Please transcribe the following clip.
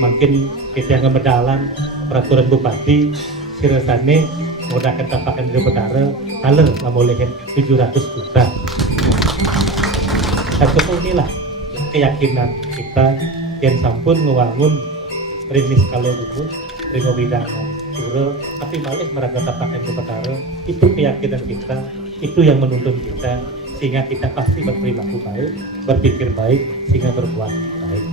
makin kita yang ngemedalan peraturan bupati sirasane udah ketapakan di Betara haler ngamolehin 700 juta. Satu inilah keyakinan kita yang sampun ngewangun rimis kalau itu Rino Widana Suro, tapi malah meraga tapakan di Betara. Itu keyakinan kita, itu yang menuntun kita, sehingga kita pasti berperilaku baik, berpikir baik, sehingga berbuat baik.